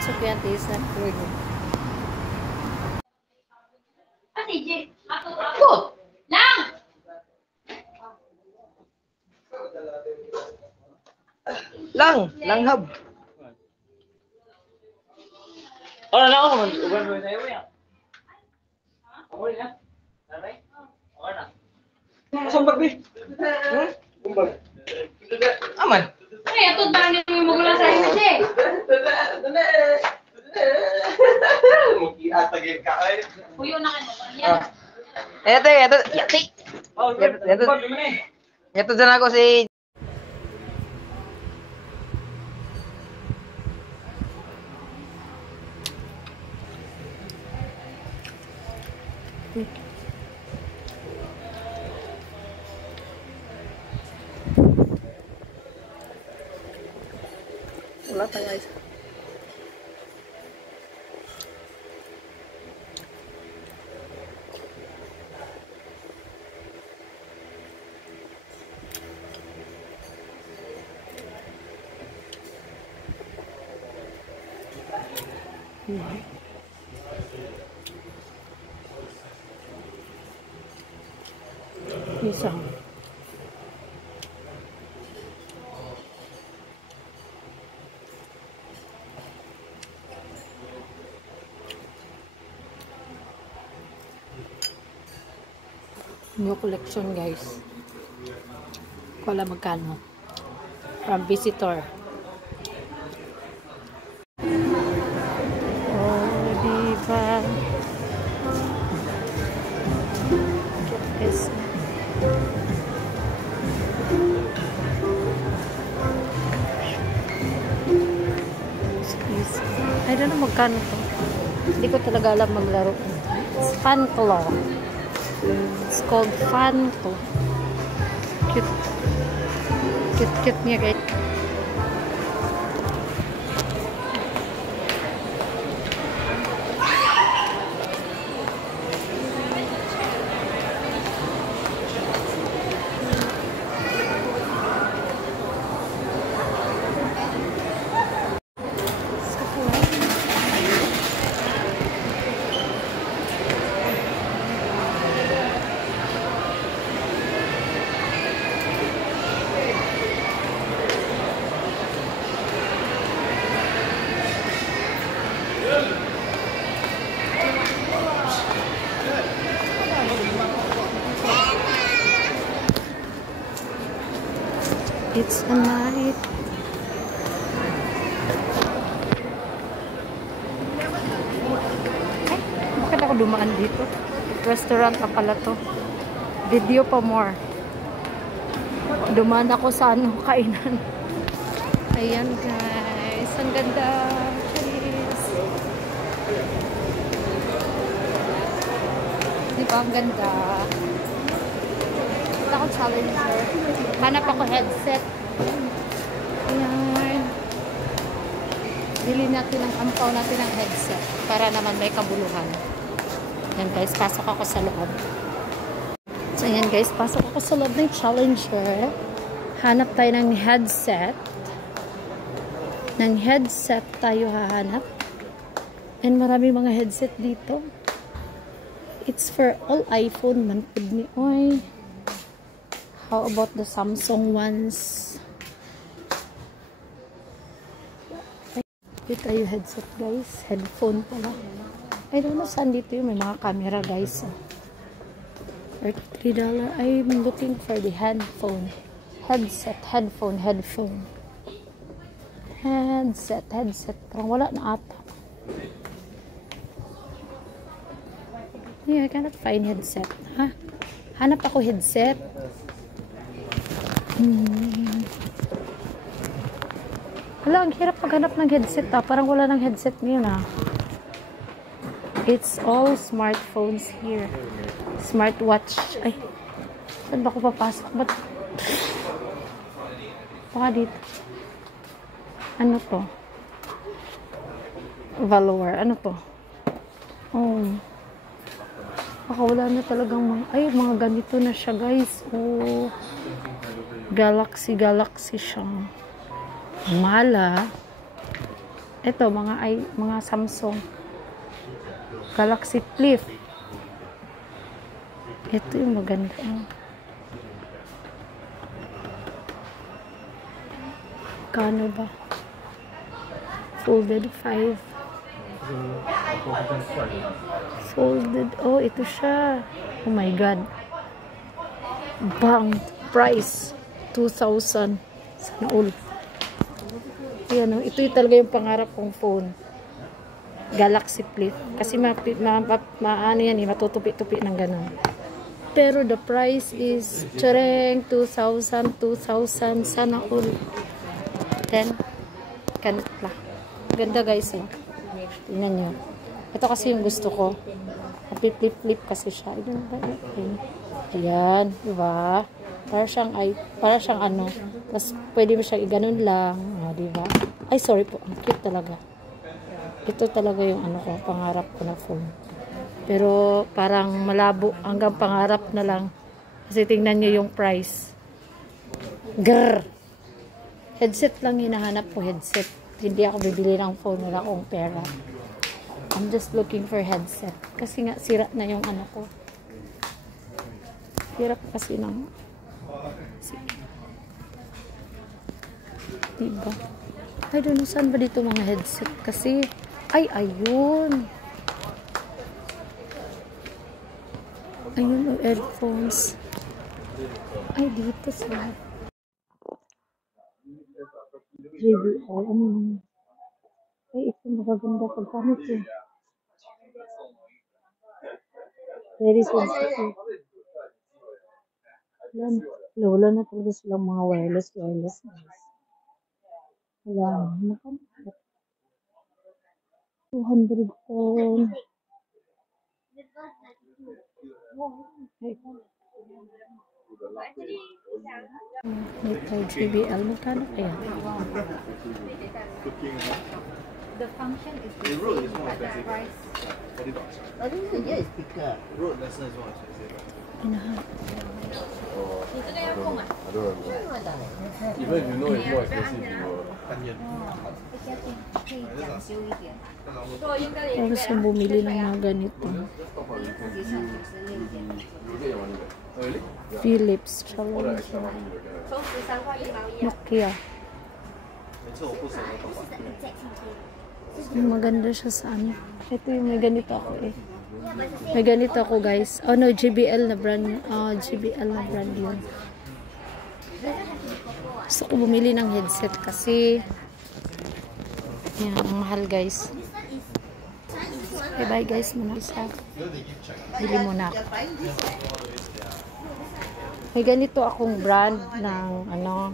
So, kaya taste na food. Ako! Lang! Langhab. Oh, na ako man. Uban mo tayo ya. Okay na. Nanay? Okay na. Sumbag bi. Sumbag. Aman. Ay, ato ba niyo yung magulang sa inyo, Che? Mag-iatagin ka ay. Puyo na kayo. Yan. Eto. Yati. Oh, Ito. uban mo ni. Ito dyan ako si... Wala pa guys. Isang. New collection guys. Wala magkano. From visitor. Oh, diba? Get this. I don't know magkano to. Hindi ko talaga alam maglaro. It's Fan Claw. It's called Fan Claw. Cute. Cute niya guys. It's a night. Ay, bakit ako dumaan dito? Restaurant na pala to. Video pa more. Dumaan ako sa ano, kainan. Ayan guys. Ang ganda. Cheers. Diba ang ganda? Wala akong challenger. Hanap ako headset. Ayan. Bili natin ang ampaw natin ng headset para naman may kabuluhan. Yan guys, pasok ako sa loob. So yan guys, pasok ako sa loob ng challenger. Hanap tayo ng headset. Ng headset tayo hahanap. And marami mga headset dito. It's for all iPhone man pud ni oy. How about the Samsung ones? Ito tayo headset guys. Headphone pala. I don't know saan dito yung may mga camera guys. For $3. I'm looking for the headphone. Headset. Headphone. Headset. Parang wala na ata. Yeah, I cannot find headset. Ha? Hanap ako headset. Hala, ang hirap maghanap ng headset ah. Parang wala ng headset ngayon ah. It's all smartphones here. Smartwatch. Ay, saan ba ako papasok? Ba't? Baka dito. Ano to? Valor. Ano to? Oh. Baka wala na talagang mga... Ay, mga ganito na siya guys. Oh. Galaxy siya. Mala. Ito, mga Samsung. Galaxy Flip. Ito yung maganda. Kano ba? Folded 5. Folded. Oh, ito siya. Oh my God. Bang. Price. 2,000. Sana all. Ayan, ito yung talaga yung pangarap kong phone. Galaxy Flip. Kasi ano yan, matutupi-tupi ng ganun. Pero the price is 2,000. Sana all. Then, kanitla. Ganda guys, oh. Tingnan nyo. Ito kasi yung gusto ko. Flip kasi siya. Ayan, diba? Para siyang ano. Tapos, pwede mo siya i-ganon lang. O, diba? Ay, sorry po. Ang cute talaga. Ito talaga yung ano ko, pangarap ko na phone. Pero, parang malabo. Hanggang pangarap na lang. Kasi tingnan nyo yung price. Grrr! Headset lang hinahanap ko, headset. Hindi ako bibili ng phone, wala akong pera. I'm just looking for headset. Kasi nga, sira na yung ano ko. Hirap kasi ng... Diba? I don't know saan ba dito mga headset. Kasi, ay, ayun. Ayun, earphones. Ay, dito sa... JBL, ano naman? Ay, ito magaganda pagkano ito. Very sensitive. Wala na talaga silang mga wireless. Wala na. 210. Ito, JBL. Magkano kaya? The function is the same, but the price. I think yeah, it's thicker. Road lesson is more expensive. Inahan. Ito na yung phone. I don't remember. Even if you know it's more expensive, you will. Tapos yung bumili ng mga ganito. Philips. Nokia. Maganda siya sa ano. Ito yung may ganito ako eh. May ganito ako guys. Oh no, JBL na brand. JBL na brand yun. Gusto ko bumili ng headset kasi yan, ang mahal guys. Okay, bye guys muna isa. Bili muna ako. May ganito akong brand ng ano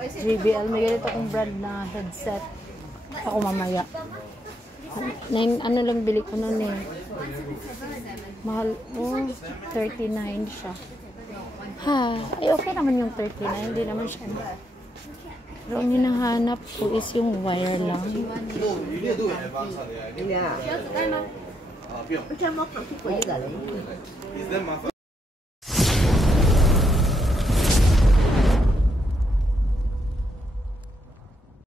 JBL. May ganito akong brand na headset. Ako mamaya. Ano lang bili ko nun eh. Mahal. Oh, 39 siya. Ha, ay okay naman yung 39. Hindi naman siya. Pero ang hinahanap ko is yung wire lang. Yeah. 这么可不可以的嘞？